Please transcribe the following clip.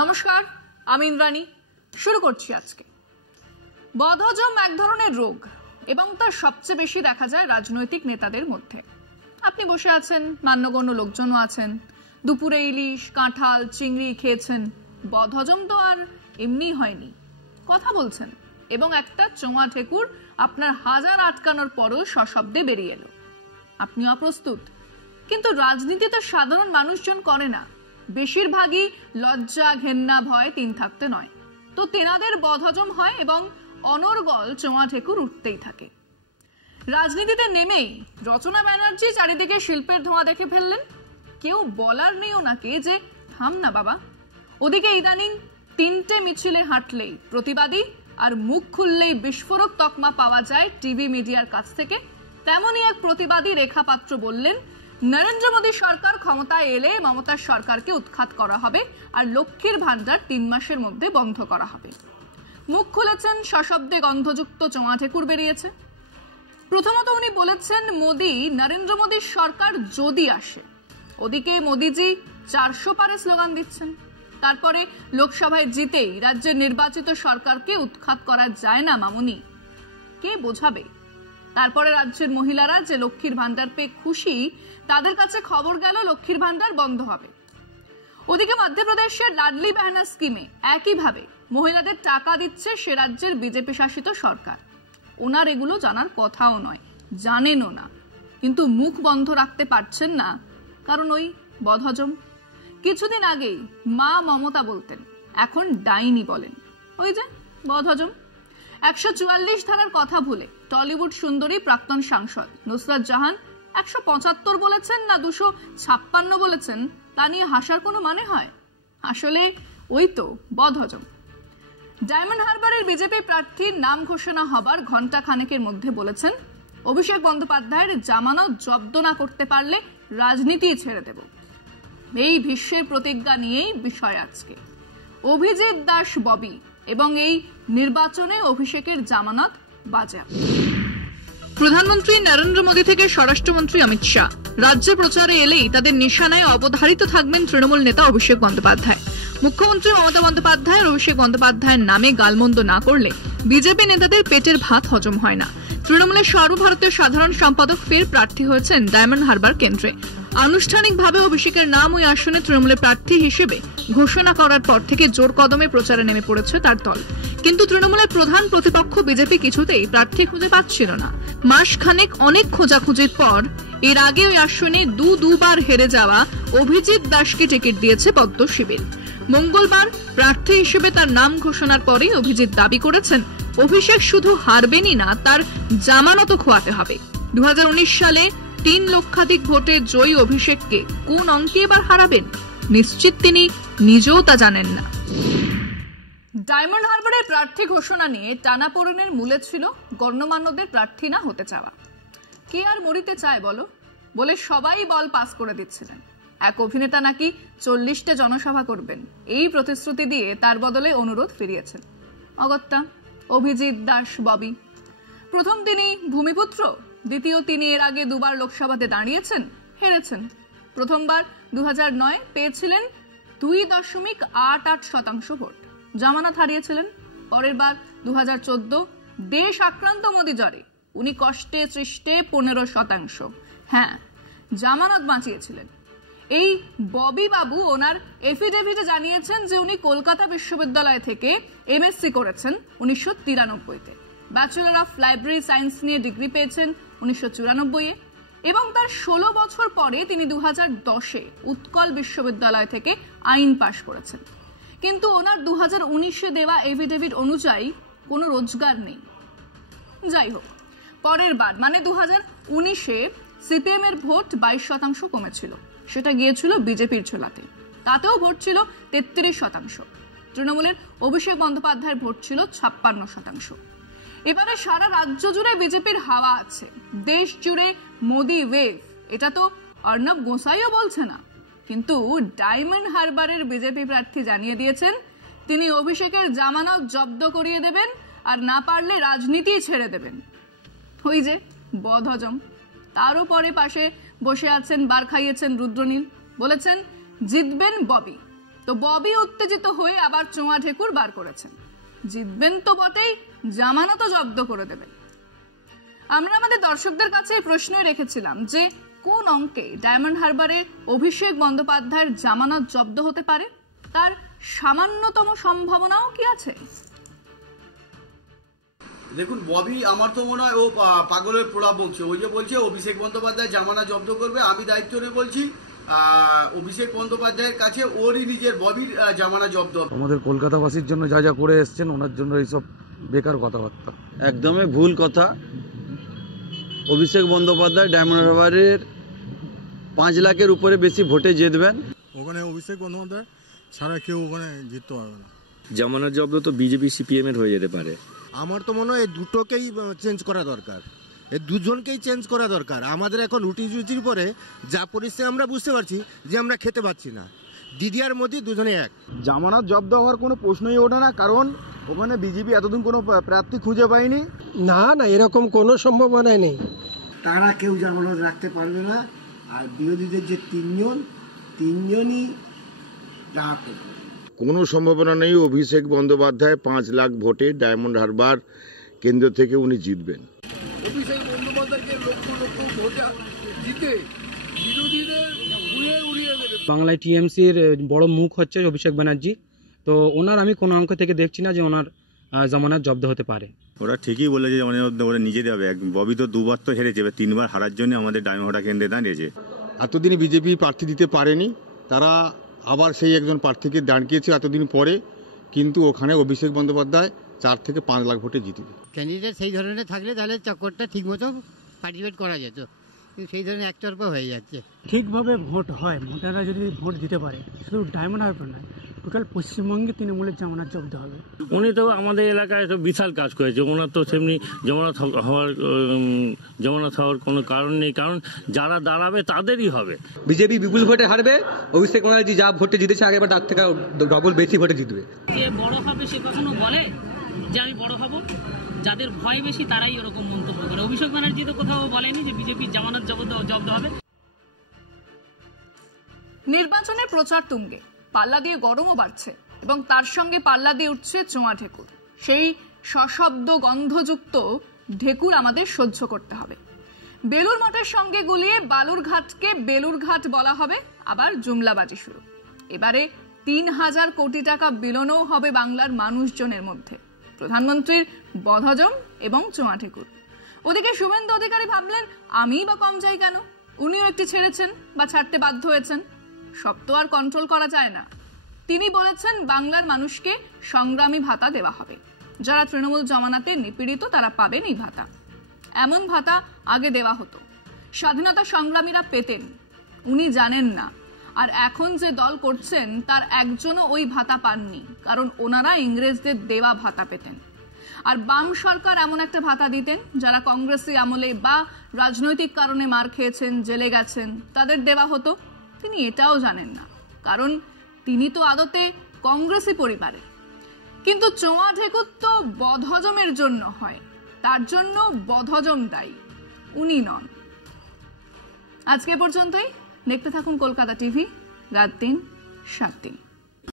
নমস্কার, আমি ইন্দ্রাণী। শুরু করছি আজকে। বদহজম এক ধরনের রোগ এবং তা সবচেয়ে বেশি দেখা যায় রাজনৈতিক নেতাদের মধ্যে। আপনি বসে আছেন, মান্যগণ্য লোকজনও আছেন, দুপুরে ইলিশ, কাঁঠাল, চিংড়ি খেয়েছেন। বদহজম তো আর এমনি হয়নি, কথা বলছেন এবং একটা চোঙা ঠেকুর আপনার হাজার আটকানোর পরও সশব্দে বেরিয়ে এলো। আপনি অপ্রস্তুত, কিন্তু রাজনীতিতে সাধারণ মানুষজন করে না। বেশিরভাগই লজ্জা, ঘেন্না, ভয় তিন থাকতে নয়, তো তেনাদের বদহজম হয় এবং অনর্গল চোঙা ঠেকুর উঠতেই থাকে। রাজনীতিতে নেমেই রচনা ব্যানার্জি চারিদিকে শিল্পের ধোঁয়া দেখে ফেললেন। কেউ বলার নেই ওনাকে যে থাম না বাবা। ওদিকে ইদানিং তিনটে মিছিলে হাঁটলেই প্রতিবাদী আর মুখ খুললেই বিস্ফোরক তকমা পাওয়া যায় টিভি মিডিয়ার কাছ থেকে। তেমনই এক প্রতিবাদী রেখা পাত্র বললেন, নরেন্দ্র মোদী সরকার ক্ষমতায় এলে মমতার সরকারকে উৎখাত করা হবে আর লক্ষ্মীর ভান্ডার 3 মাসের মধ্যে বন্ধ করা হবে। মুখ খুলেছেন, সশব্দে গন্ধযুক্ত চোঙা ঠেকুর বেরিয়েছে। প্রথমত উনি বলেছেন নরেন্দ্র মোদীর সরকার যদি আসে। ওদিকে মোদীজি 400 পারে স্লোগান দিচ্ছেন। তারপরে লোকসভায় জিতেই রাজ্যের নির্বাচিত সরকারকে উৎখাত করা যায় না মামুনি, কে বোঝাবে? তারপরে রাজ্যের মহিলারা যে লক্ষ্মীর ভান্ডার পেয়ে খুশি, তাদের কাছে খবর গেল লক্ষ্মীর ভান্ডার বন্ধ হবে। ওদিকে মধ্যপ্রদেশের লাডলি বেহনা স্কিমে একইভাবে মহিলাদের টাকা দিচ্ছে সে রাজ্যের বিজেপি শাসিত সরকার। ওনার এগুলো জানার কথাও নয়, জানেনও না, কিন্তু মুখ বন্ধ রাখতে পারছেন না, কারণ ওই বদহজম। কিছুদিন আগেই মা মমতা বলতেন, এখন ডাইনি বলেন। ওই যে বদহজম। 144 ধারার কথা ভুলে টলিউড সুন্দরী প্রাক্তন সাংসদ নুসরাত জাহান 175 বলেছেন না 256 বলেছেন, তা নিয়ে হাসার কোনো মানে হয়? আসলে ওই তো বদহজম। ডায়মন্ড হারবারের বিজেপি প্রার্থীর নাম ঘোষণা হবার ঘন্টা খানেকের মধ্যে বলেছেন, অভিষেক বন্দ্যোপাধ্যায়ের জামানত জব্দ না করতে পারলে রাজনীতি ছেড়ে দেব। এই ভীষ্মের প্রতিজ্ঞা নিয়েই বিষয় আজকে। অভিজিৎ দাস ববি এবং এই নির্বাচনে অভিষেকের জামানত বাজেয়াপ্ত। প্রধানমন্ত্রী নরেন্দ্র মোদী থেকে স্বরাষ্ট্রমন্ত্রী অমিত শাহ রাজ্যে প্রচারে এলেই তাদের নিশানায় অবধারিত থাকবেন তৃণমূল নেতা অভিষেক বন্দ্যোপাধ্যায়। মুখ্যমন্ত্রী মমতা বন্দ্যোপাধ্যায় আর অভিষেক বন্দ্যোপাধ্যায়ের নামে গালমন্দ না করলে বিজেপি নেতাদের পেটের ভাত হজম হয় না। তৃণমূলের সর্বভারতীয় সাধারণ সম্পাদক ফের প্রার্থী হয়েছেন ডায়মন্ড হারবার কেন্দ্রে। আনুষ্ঠানিকভাবে অভিষেকের নাম ওই আসনে তৃণমূলের প্রার্থী হিসেবে ঘোষণা করার পর থেকে জোর কদমে প্রচারে নেমে পড়েছে তার দল। কিন্তু তৃণমূলের প্রধান প্রতিপক্ষ বিজেপি কিছুতেই প্রার্থী খুঁজে পাচ্ছিল না। মাস খানেক অনেক খোঁজাখুঁজির পর এর আগে ওই আসনে দুবার হেরে যাওয়া অভিজিৎ দাসকে টিকিট দিয়েছে পদ্ম শিবির। মঙ্গলবার প্রার্থী হিসেবে তার নাম ঘোষণার পরেই অভিজিৎ দাবি করেছেন, অভিষেক শুধু হারবেনই না, তার জামানতও খোয়াতে হবে। 2019 সালে 3 লক্ষাধিক ভোটে জয়ী অভিষেককে কোন অঙ্কে এবার হারাবেন, নিশ্চিত তিনি নিজেও তা জানেন না। ডায়মন্ড হারবারের প্রার্থী ঘোষণা নিয়ে টানাপোড়েনের মূলে ছিল গণ্যমান্যদের প্রার্থী না হতে চাওয়া। কে আর মরিতে চায় বলো বলে সবাই বল পাস করে দিচ্ছিলেন। এক অভিনেতা নাকি 40টা জনসভা করবেন, এই প্রতিশ্রুতি দিয়ে তার বদলে অনুরোধ ফিরিয়েছেন। অগত্যা অভিজিৎ দাস ববি। প্রথম তিনি ভূমিপুত্র, দ্বিতীয় তিনি এর আগে 2বার লোকসভাতে দাঁড়িয়েছেন, হেরেছেন। প্রথমবার 2009 পেয়েছিলেন 2.88% ভোট, জামানত হারিয়েছিলেন। পরের বার 2014 দেশ আক্রান্ত মোদী জ্বরে উনি কষ্টে সৃষ্টে 15%, হ্যাঁ জামানত বাঁচিয়েছিলেন। এই ববি বাবু ওনার এফিডেভিটে জানিয়েছেন যে উনি কলকাতা বিশ্ববিদ্যালয় থেকে এমএসসি করেছেন 1993-তে, ব্যাচেলর অফ লাইব্রেরি সায়েন্স নিয়ে ডিগ্রি পেয়েছেন 1994-এ এবং তার 16 বছর পরে তিনি 2010-এ উৎকল বিশ্ববিদ্যালয় থেকে আইন পাশ করেছেন। কিন্তু ওনার 2019-এ দেওয়া এফিডেভিট অনুযায়ী কোনো রোজগার নেই। যাই হোক, পরের বার মানে 2019-এ সিপিএম এর ভোট 22% কমেছিল, সেটা গিয়েছিল বিজেপির ঝোলাতে। তাতেও ভোট ছিল 33%। তৃণমূলের অভিষেক বন্দ্যোপাধ্যায়ের ভোট ছিল 56%। এবারে সারা রাজ্য জুড়ে বিজেপির হাওয়া আছে, দেশ জুড়ে মোদি ওয়েভ, এটা তো অর্ণব গোসাইও বলছে না। কিন্তু ডায়মন্ড হারবারের বিজেপি প্রার্থী জানিয়ে দিয়েছেন তিনি অভিষেকের জামানত জব্দ করিয়ে দেবেন আর না পারলে রাজনীতি ছেড়ে দেবেন। ওই যে বদহজম। তারও পরে পাশে বসে আছেন, বার খাইয়েছেন রুদ্রনীল, বলেছেন জিতবেন ববি। তো ববি উত্তেজিত হয়ে আবার চোঁয়া ঢেকুর বার করেছেন। জিতবেন তো বটেই, জামানত জব্দ করে দেবেন। আমরা আমাদের দর্শকদের কাছে প্রশ্নই রেখেছিলাম যে কোন অঙ্কে ডায়মন্ড হারবারে অভিষেক বন্দ্যোপাধ্যায়ের জামানত জব্দ হতে পারে, তার সামান্যতম সম্ভাবনাও কি আছে? দেখুন, ববি আমার তো মনে হয় ও পাগলের প্রলাপ বলছে। ওই যে বলছে অভিষেক বন্দ্যোপাধ্যায় জামানত জব্দ করবে, আমি দায়িত্ব নিয়ে বলছি অভিষেক বন্দ্যোপাধ্যায়ের কাছে ওরই নিজের ববির জামানত জব্দ হবে। আমাদের কলকাতাবাসীর জন্য যা যা করে এসছেন ওনার জন্য এইসব বেকার কথাবার্তা, একদমই ভুল কথা। অভিষেক বন্দ্যোপাধ্যায় ডায়মন্ড হারবারের 5 লাখের উপরে বেশি ভোটে জিতবেন। ওখানে অভিষেক বন্দ্যোপাধ্যায় ছাড়া কেউ ওখানে জিততে পারবে না। জামানত জব্দ তো বিজেপি সিপিএম এর হয়ে যেতে পারে। আমার তো মনে হয় এই দুটোকেই চেঞ্জ করা দরকার, এই দুজনকেই চেঞ্জ করা দরকার। আমাদের এখন রুটি রুচির পরে যা পরিস্থিতি আমরা বুঝতে পারছি যে আমরা খেতে পাচ্ছি না। দিদি আর মোদি দুজনে এক। জামানত জব্দ হওয়ার কোনো প্রশ্নই ওঠে না, কারণ ওখানে বিজেপি এতদিন কোনো প্রার্থী খুঁজে পায়নি। না না, এরকম কোনো সম্ভাবনা নেই। তারা কেউ জামানত রাখতে পারবে না। আর বিরোধীদের যে তিনজনই তা করবে। কোনো সম্ভাবনা নেই অভিষেক বন্দ্যোপাধ্যায় 5 লাখ ভোটে ডায়মন্ড হারবার কেন্দ্র থেকে উনি জিতবেন। অভিষেক বন্দ্যোপাধ্যায়কে লক্ষ লক্ষ ভোটে জিতে বিরোধীদের উড়িয়ে দেবে। বাংলায় টিএমসির বড় মুখ হচ্ছে অভিষেক ব্যানার্জি, তো ওনার আমি কোনো অঙ্ক থেকে দেখছি না যে ওনার জামানত জব্দ হতে পারে। ওরা ঠিকই বলেছে যে ওরা নিজেদের হবে। ববি তো 2 বার তো হেরেছে, 3 বার হারার জন্য আমাদের ডায়মন্ড কেন্দ্রে দাঁড়িয়েছে। এতদিন বিজেপি প্রার্থী দিতে পারেনি, তারা আবার সেই একজন প্রার্থীকে দাঁড়িয়েছে এতদিন পরে, কিন্তু ওখানে অভিষেক বন্দ্যোপাধ্যায় 4 থেকে 5 লাখ ভোটে জিতবে। ক্যান্ডিডেট সেই ধরনের থাকলে তাহলে চক্করটা ঠিকমতো পার্টিসিপেট করা যেত, কিন্তু সেই ধরনের একতরফা হয়ে যাচ্ছে। ঠিকভাবে ভোট হয়, ভোটাররা যদি ভোট দিতে পারে, শুধু ডায়মন্ড হারবার নয়, টোটাল পশ্চিমবঙ্গে তৃণমূলের জামানত জব্দ হবে। উনি তো আমাদের এলাকায় তো বিশাল কাজ করেছে, ওনার তো সেমনি জামানত হওয়ার কোনো কারণ নেই, কারণ যারা দাঁড়াবে তাদেরই হবে। বিজেপি বিপুল ভোটে হারবে, অভিষেক ব্যানার্জি যা ভোটে জিতেছে আগেবার তার থেকে ডবল বেশি ভোটে জিতবে। যে বড় হবে সে কখনো বলে যে আমি বড় হব? যাদের ভয় বেশি তারাই এরকম মন্তব্য করে। অভিষেক ব্যানার্জি তো কোথাও বলেনি যে বিজেপির জামানত জব্দ হবে। নির্বাচনের প্রচার তুঙ্গে, পাল্লা দিয়ে গরমও বাড়ছে এবং তার সঙ্গে পাল্লা দিয়ে উঠছে চোঁয়া ঢেকুর। সেই সশব্দ গন্ধযুক্ত ঢেকুর আমাদের সহ্য করতে হবে। বেলুর মঠের সঙ্গে গুলিয়ে বালুরঘাটকে বেলুরঘাট বলা হবে, আবার জুমলাবাজি শুরু। এবারে 3000 কোটি টাকা বিলনও হবে বাংলার মানুষজনের মধ্যে। প্রধানমন্ত্রীর বদহজম এবং চোঁয়া ঢেকুর। ওদিকে শুভেন্দু অধিকারী ভাবলেন আমিই বা কম যাই কেন, উনিও একটি ছেড়েছেন বা ছাড়তে বাধ্য হয়েছেন, সব তো আর কন্ট্রোল করা যায় না। তিনি বলেছেন বাংলার মানুষকে সংগ্রামী ভাতা দেওয়া হবে, যারা তৃণমূল জমানাতে নিপীড়িত তারা পাবেন এই ভাতা। এমন ভাতা আগে দেওয়া হতো, স্বাধীনতা সংগ্রামীরা পেতেন, উনি জানেন না। আর এখন যে দল করছেন তার একজনও ওই ভাতা পাননি, কারণ ওনারা ইংরেজদের দেওয়া ভাতা পেতেন। আর বাম সরকার এমন একটা ভাতা দিতেন যারা কংগ্রেসী আমলে বা রাজনৈতিক কারণে মার খেয়েছেন, জেলে গেছেন, তাদের দেওয়া হতো। তিনি এটাও জানেন না, কারণ তিনি তো আদতে কংগ্রেসী পরিবারে। কিন্তু চোঁয়া ঢেকুর তো বদহজমের জন্য হয়, তার জন্য বদহজম দায়ী, উনি নন। আজকে পর্যন্তই। দেখতে থাকুন কলকাতা টিভি, রাত 3, 7 দিন।